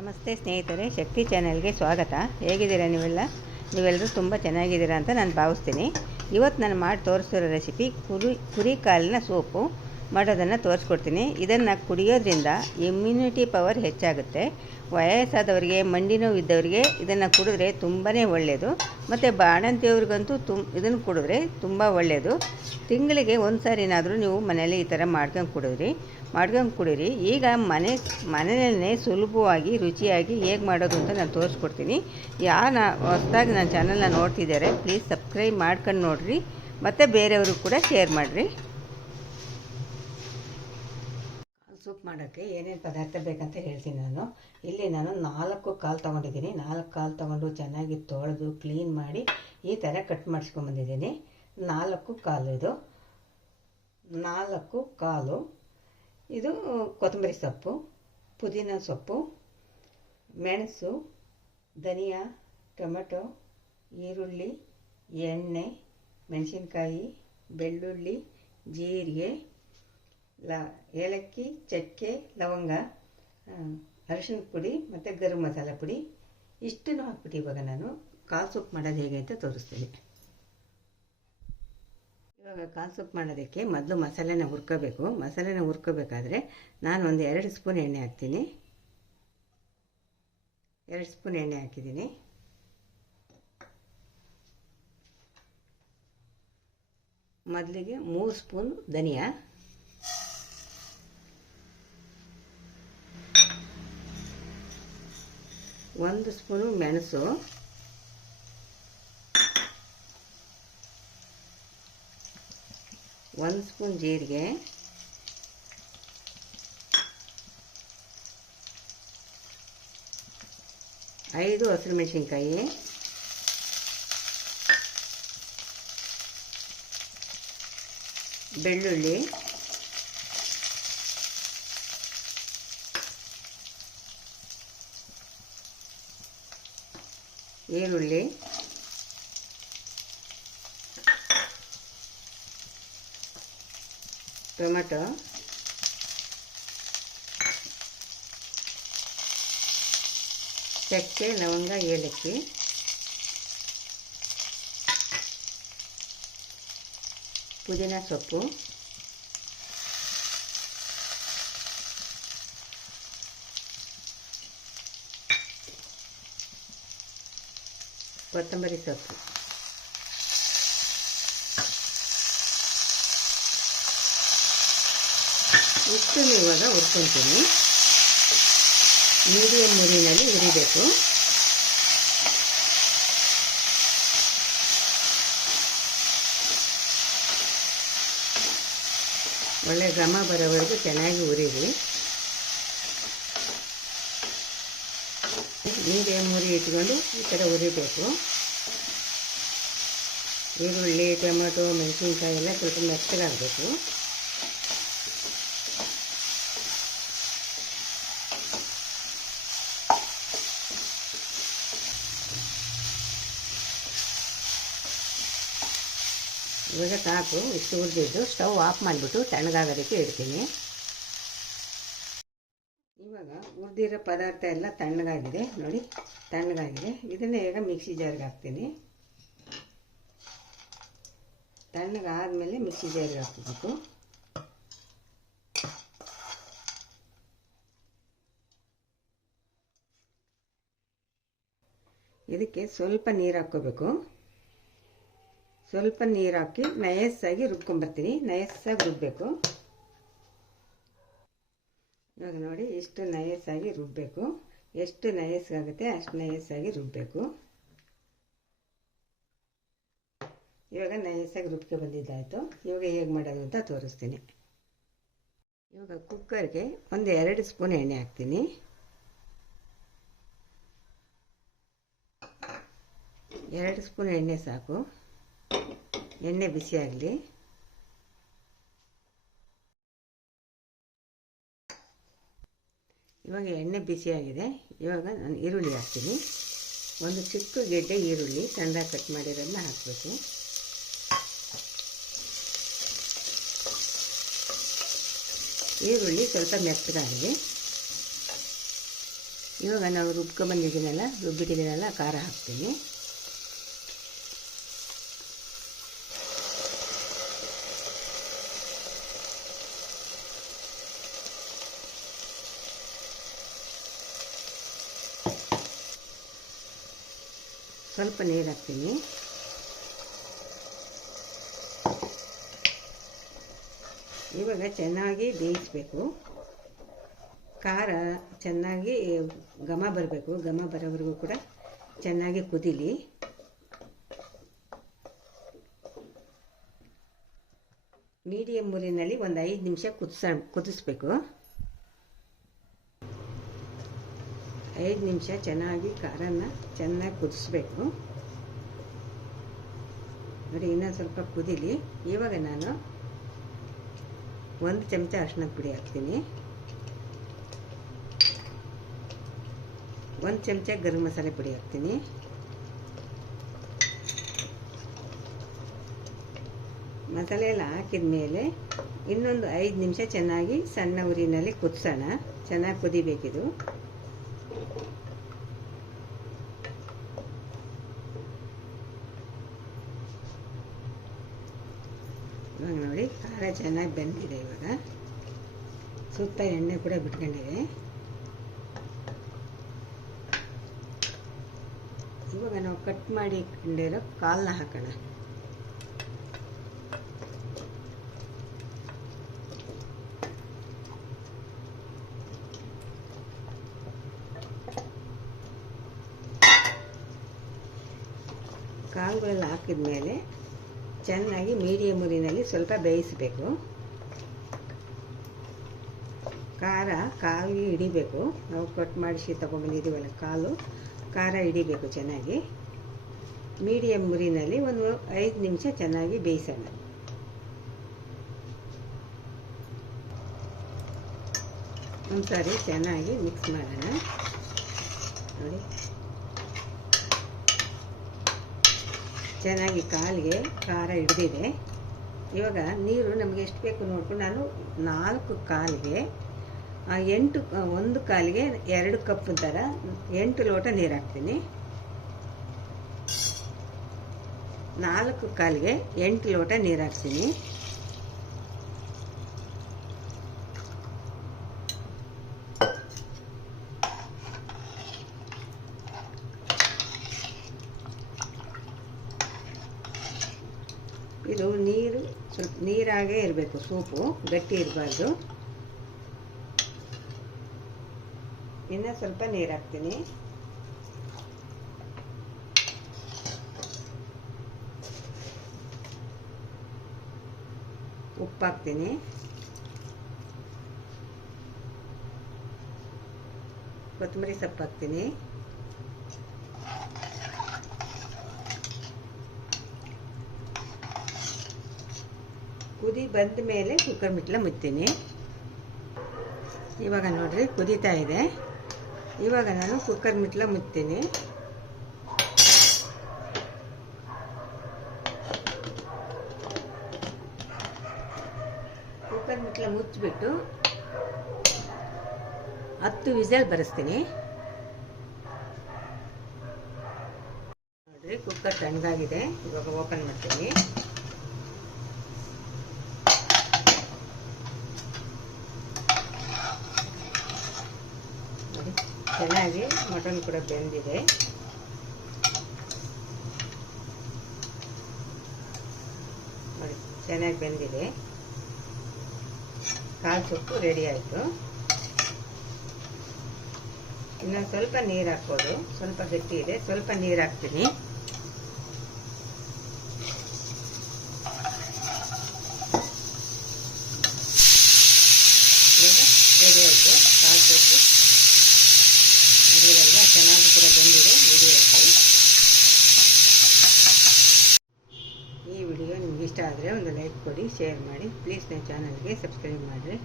ನಮಸ್ತೆ ಸ್ನೇಹಿತರೆ, ಶಕ್ತಿ ಚಾನೆಲ್ಗೆ ಸ್ವಾಗತ. ಹೇಗಿದ್ದೀರಾ ನೀವೆಲ್ಲರೂ ತುಂಬ ಚೆನ್ನಾಗಿದ್ದೀರಾ ಅಂತ ನಾನು ಭಾವಿಸ್ತೀನಿ. ಇವತ್ತು ನಾನು ಮಾಡಿ ತೋರಿಸ್ತಿರೋ ರೆಸಿಪಿ ಕುರಿ ಕಾಲಿನ ಸೂಪು ಮಾಡೋದನ್ನು ತೋರಿಸ್ಕೊಡ್ತೀನಿ. ಇದನ್ನು ಕುಡಿಯೋದ್ರಿಂದ ಇಮ್ಯುನಿಟಿ ಪವರ್ ಹೆಚ್ಚಾಗುತ್ತೆ. ವಯಸ್ಸಾದವರಿಗೆ, ಮಂಡಿ ನೋವು ಇದ್ದವರಿಗೆ ಇದನ್ನು ಕುಡಿದ್ರೆ ತುಂಬಾ ಒಳ್ಳೆಯದು. ಮತ್ತು ಬಾಣಂತಿಯವ್ರಿಗಂತೂ ಇದನ್ನು ಕುಡಿದ್ರೆ ತುಂಬ ಒಳ್ಳೆಯದು. ತಿಂಗಳಿಗೆ ಒಂದು ಸಾರಿನಾದರೂ ನೀವು ಮನೇಲಿ ಈ ಥರ ಮಾಡ್ಕೊಂಡು ಕುಡೀರಿ. ಈಗ ಮನೆಯಲ್ಲೇ ಸುಲಭವಾಗಿ ರುಚಿಯಾಗಿ ಹೇಗೆ ಮಾಡೋದು ಅಂತ ನಾನು ತೋರಿಸ್ಕೊಡ್ತೀನಿ. ಹೊಸದಾಗಿ ನನ್ನ ಚಾನಲ್ನ ನೋಡ್ತಿದ್ದಾರೆ, ಪ್ಲೀಸ್ ಸಬ್ಸ್ಕ್ರೈಬ್ ಮಾಡ್ಕೊಂಡು ನೋಡಿರಿ ಮತ್ತು ಬೇರೆಯವ್ರಿಗೆ ಕೂಡ ಶೇರ್ ಮಾಡಿರಿ. ಸೂಪ್ ಮಾಡೋಕ್ಕೆ ಏನೇನು ಪದಾರ್ಥ ಬೇಕಂತ ಹೇಳ್ತೀನಿ ನಾನು. ಇಲ್ಲಿ ನಾನು 4 ಕಾಲು ತೊಗೊಂಡಿದ್ದೀನಿ. 4 ಕಾಲು ತೊಗೊಂಡು ಚೆನ್ನಾಗಿ ತೊಳೆದು ಕ್ಲೀನ್ ಮಾಡಿ ಈ ಥರ ಕಟ್ ಮಾಡಿಸ್ಕೊಂಬಂದಿದ್ದೀನಿ. 4 ಕಾಲು ಇದು 4 ಕಾಲು ಇದು ಕೊತ್ತಂಬರಿ ಸೊಪ್ಪು, ಪುದೀನ ಸೊಪ್ಪು, ಮೆಣಸು, ಧನಿಯಾ, ಟೊಮೆಟೊ, ಈರುಳ್ಳಿ, ಎಣ್ಣೆ, ಮೆಣಸಿನ್ಕಾಯಿ, ಬೆಳ್ಳುಳ್ಳಿ, ಜೀರಿಗೆ, ಏಲಕ್ಕಿ, ಚಕ್ಕೆ, ಲವಂಗ, ಅರಿಶಿಣದ ಪುಡಿ ಮತ್ತು ಗರಂ ಮಸಾಲ ಪುಡಿ ಇಷ್ಟನ್ನು ಹಾಕ್ಬಿಟ್ಟು ಇವಾಗ ನಾನು ಕಾಲು ಸೂಪ್ ಮಾಡೋದು ಹೇಗೆ ಅಂತ ತೋರಿಸ್ತೀನಿ. ಇವಾಗ ಕಾಲು ಸೂಪ್ ಮಾಡೋದಕ್ಕೆ ಮೊದಲು ಮಸಾಲೆನ ಹುರ್ಕೋಬೇಕು. ಮಸಾಲೆನ ಹುರ್ಕೋಬೇಕಾದ್ರೆ ನಾನು ಒಂದು 2 ಸ್ಪೂನ್ ಎಣ್ಣೆ ಹಾಕ್ತೀನಿ. 2 ಸ್ಪೂನ್ ಎಣ್ಣೆ ಹಾಕಿದ್ದೀನಿ. ಮೊದಲಿಗೆ 3 ಸ್ಪೂನ್ ಧನಿಯಾ, 1 ಸ್ಪೂನು ಮೆಣಸು, 1 ಸ್ಪೂನ್ ಜೀರಿಗೆ, 5 ಹಸಿರುಮೆಣಸಿನ್ಕಾಯಿ, ಬೆಳ್ಳುಳ್ಳಿ, ಈರುಳ್ಳಿ, ಟೊಮೆಟೊ, ಚಕ್ಕೆ, ಲವಂಗ, ಏಲಕ್ಕಿ, ಪುದೀನ ಸೊಪ್ಪು, ಕೊತ್ತಂಬರಿ ಸೊಪ್ಪು, ಇಷ್ಟನ್ನು ಇವಾಗ ಹುರ್ಕೊತೀನಿ. ಮೀಡಿಯಮ್ ಉರಿನಲ್ಲಿ ಹುರಿಬೇಕು. ಒಳ್ಳೆ ಘಮ ಬರೋವರೆಗೂ ಚೆನ್ನಾಗಿ ಹುರಿರಿ. ಮೀಡಿಯಮ್ ಉರಿ ಇಟ್ಕೊಂಡು ಈ ಥರ ಹುರಿಬೇಕು. ಈರುಳ್ಳಿ, ಟೊಮೆಟೊ, ಮೆಣಸಿನ್ಕಾಯಿ ಎಲ್ಲ ಸ್ವಲ್ಪ ಮೆತ್ತಗಾಗಬೇಕು. ಇವಾಗ ಸಾಕು, ಇಷ್ಟು ಹುರಿದಿದ್ದು ಸ್ಟವ್ ಆಫ್ ಮಾಡಿಬಿಟ್ಟು ತಣ್ಣಗಾಗೋದಕ್ಕೆ ಇಡ್ತೀನಿ. ಇವಾಗ ಹುರಿದಿರೋ ಪದಾರ್ಥ ಎಲ್ಲ ತಣ್ಣಗಾಗಿದೆ ನೋಡಿ, ತಣ್ಣಗಾಗಿದೆ. ಇದನ್ನು ಈಗ ಮಿಕ್ಸಿ ಜಾರ್ಗೆ ಹಾಕ್ತೀನಿ. ತಣ್ಣಗಾದ್ಮೇಲೆ ಮಿಕ್ಸಿ ಜಾರ್ಗೆ ಹಾಕಬೇಕು. ಇದಕ್ಕೆ ಸ್ವಲ್ಪ ನೀರು ಹಾಕ್ಕೋಬೇಕು. ಸ್ವಲ್ಪ ನೀರು ಹಾಕಿ ನಯಸ್ಸಾಗಿ ರುಬ್ಕೊಂಬರ್ತೀನಿ. ನಯಸ್ಸಾಗಿ ರುಬ್ಬಬೇಕು. ಇವಾಗ ನೋಡಿ, ಇಷ್ಟು ನಯಸ್ಸಾಗಿ ರುಬ್ಬಬೇಕು. ಎಷ್ಟು ನಯಸ್ಸಾಗುತ್ತೆ ಅಷ್ಟು ನಯಸ್ಸಾಗಿ ರುಬ್ಬಬೇಕು. ಇವಾಗ ನಯಸ್ಸಾಗಿ ರುಬ್ಕೆ ಬಂದಿದ್ದಾಯಿತು. ಇವಾಗ ಹೇಗೆ ಮಾಡೋದು ಅಂತ ತೋರಿಸ್ತೀನಿ. ಇವಾಗ ಕುಕ್ಕರ್ಗೆ ಒಂದು 2 ಸ್ಪೂನ್ ಎಣ್ಣೆ ಹಾಕ್ತೀನಿ. 2 ಸ್ಪೂನ್ ಎಣ್ಣೆ ಸಾಕು. ಎಣ್ಣೆ ಬಿಸಿ ಆಗಲಿ. ಇವಾಗ ಎಣ್ಣೆ ಬಿಸಿಯಾಗಿದೆ. ಇವಾಗ ನಾನು ಈರುಳ್ಳಿ ಹಾಕ್ತೀನಿ. ಒಂದು ಚಿಕ್ಕ ಗೆಡ್ಡೆ ಈರುಳ್ಳಿ ಸಣ್ಣದಾಗಿ ಕಟ್ ಮಾಡಿರೋದನ್ನ ಹಾಕಬೇಕು. ಈರುಳ್ಳಿ ಸ್ವಲ್ಪ ಮೆತ್ತಗಾಗಿದೆ. ಇವಾಗ ನಾವು ರುಬ್ಬಿಟ್ಟಿದ್ದೀನಲ್ಲ ಖಾರ ಹಾಕ್ತೀನಿ. ಸ್ವಲ್ಪ ನೀರು ಹಾಕ್ತೀನಿ. ಇವಾಗ ಚೆನ್ನಾಗಿ ಬೇಯಿಸಬೇಕು. ಖಾರ ಚೆನ್ನಾಗಿ ಘಮ ಬರಬೇಕು. ಘಮ ಬರೋವರೆಗೂ ಕೂಡ ಚೆನ್ನಾಗಿ ಕುದೀಲಿ. ಮೀಡಿಯಮ್ ಊರಿನಲ್ಲಿ ಒಂದು 5 ನಿಮಿಷ ಕುದಿಸ್ಬೇಕು. 5 ನಿಮಿಷ ಚೆನ್ನಾಗಿ ಖಾರನ ಚೆನ್ನಾಗಿ ಕುದಿಸ್ಬೇಕು. ನೋಡಿ, ಇನ್ನೂ ಸ್ವಲ್ಪ ಕುದೀಲಿ. ಇವಾಗ ನಾನು 1 ಚಮಚ ಅರಿಶಿಣದ ಪುಡಿ ಹಾಕ್ತೀನಿ. 1 ಚಮಚ ಗರಂ ಮಸಾಲೆ ಪುಡಿ ಹಾಕ್ತೀನಿ. ಮಸಾಲೆ ಎಲ್ಲ ಹಾಕಿದ ಮೇಲೆ ಇನ್ನೊಂದು 5 ನಿಮಿಷ ಚೆನ್ನಾಗಿ ಸಣ್ಣ ಉರಿನಲ್ಲಿ ಕುದಿಸೋಣ. ಚೆನ್ನಾಗಿ ಕುದಿಬೇಕಿದು. ಇವಾಗ ನೋಡಿ, ಖಾರ ಚೆನ್ನಾಗಿ ಬೆಂದಿದೆ. ಇವಾಗ ಸುತ್ತ ಎಣ್ಣೆ ಕೂಡ ಬಿಟ್ಕೊಂಡಿದೆ. ಇವಾಗ ನಾವು ಕಟ್ ಮಾಡಿ ಇಟ್ಕೊಂಡಿರೋ ಕಾಳನ್ನ ಹಾಕೋಣ. ಕಾಳುಗಳೆಲ್ಲ ಹಾಕಿದ ಮೇಲೆ ಚೆನ್ನಾಗಿ ಮೀಡಿಯಮ್ ಉರಿನಲ್ಲಿ ಸ್ವಲ್ಪ ಬೇಯಿಸಬೇಕು. ಕಾಲು ಹಿಡಿಬೇಕು. ನಾವು ಕಟ್ ಮಾಡಿಸಿ ತೊಗೊಂಡ್ಬಂದಿದ್ದೀವಲ್ಲ ಖಾರ ಹಿಡಿಬೇಕು ಚೆನ್ನಾಗಿ. ಮೀಡಿಯಮ್ ಉರಿನಲ್ಲಿ ಒಂದು 5 ನಿಮಿಷ ಚೆನ್ನಾಗಿ ಬೇಯಿಸೋಣ. ಒಂದ್ಸಾರಿ ಚೆನ್ನಾಗಿ ಮಿಕ್ಸ್ ಮಾಡೋಣ. ನೋಡಿ, ಚೆನ್ನಾಗಿ ಕಾಲಿಗೆ ಖಾರ ಹಿಡಿದಿದೆ. ಇವಾಗ ನೀರು ನಮಗೆ ಎಷ್ಟು ಬೇಕು ನೋಡ್ಕೊಂಡು ನಾನು 4 ಕಾಲಿಗೆ 1 ಕಾಲಿಗೆ 2 ಕಪ್ ಥರ 8 ಲೋಟ ನೀರು ಹಾಕ್ತೀನಿ. 4 ಕಾಲಿಗೆ 8 ಲೋಟ ನೀರು ಹಾಕ್ತೀನಿ. ಇದು ನೀರು ಸ್ವಲ್ಪ ನೀರಾಗೇ ಇರಬೇಕು. ಸೂಪು ಗಟ್ಟಿ ಇರಬಾರ್ದು. ಇನ್ನು ಸ್ವಲ್ಪ ನೀರು ಹಾಕ್ತೀನಿ. ಉಪ್ಪು ಹಾಕ್ತೀನಿ. ಕೊತ್ತಂಬರಿ ಸೊಪ್ಪು ಹಾಕ್ತೀನಿ. ಕುದಿ ಬಂದ ಮೇಲೆ ಕುಕ್ಕರ್ ಮುಚ್ಚಳ ಮುಚ್ತೀನಿ. ಇವಾಗ ನೋಡ್ರಿ ಕುದೀತಾ ಇದೆ. ಇವಾಗ ನಾನು ಕುಕ್ಕರ್ ಮುಚ್ಚಳ ಮುಚ್ತೀನಿ. ಕುಕ್ಕರ್ ಮುಚ್ಚಳ ಮುಚ್ಚಿಬಿಟ್ಟು 10 ವಿಸಲ್ ಬರೆಸ್ತೀನಿ. ನೋಡ್ರಿ ಕುಕ್ಕರ್ ತಣ್ಣಗಾಗಿದೆ. ಇವಾಗ ಓಪನ್ ಮಾಡ್ತೀನಿ. ಚೆನ್ನಾಗಿ ಮಟನ್ ಕೂಡ ಬೆಂದಿದೆ. ನೋಡಿ, ಚೆನ್ನಾಗಿ ಬೆಂದಿದೆ. ಕಾಳು ಸೊಪ್ಪು ರೆಡಿ ಆಯಿತು. ಇನ್ನೊಂದು ಸ್ವಲ್ಪ ನೀರು ಹಾಕ್ಬೋದು. ಸ್ವಲ್ಪ ಗಟ್ಟಿ ಇದೆ, ಸ್ವಲ್ಪ ನೀರು ಹಾಕ್ತೀನಿ. ರೆಡಿ ಆಯಿತು ಕಾಳು ಸೊಪ್ಪು. ಚೆನ್ನಾಗಿ ಕೂಡ ಬಂದಿದೆ. ಈ ವಿಡಿಯೋ ನಿಮ್ಗೆ ಇಷ್ಟ ಆದರೆ ಒಂದು ಲೈಕ್ ಕೊಡಿ, ಶೇರ್ ಮಾಡಿ. ಪ್ಲೀಸ್ ನನ್ನ ಚಾನಲ್ಗೆ ಸಬ್ಸ್ಕ್ರೈಬ್ ಮಾಡಿರಿ.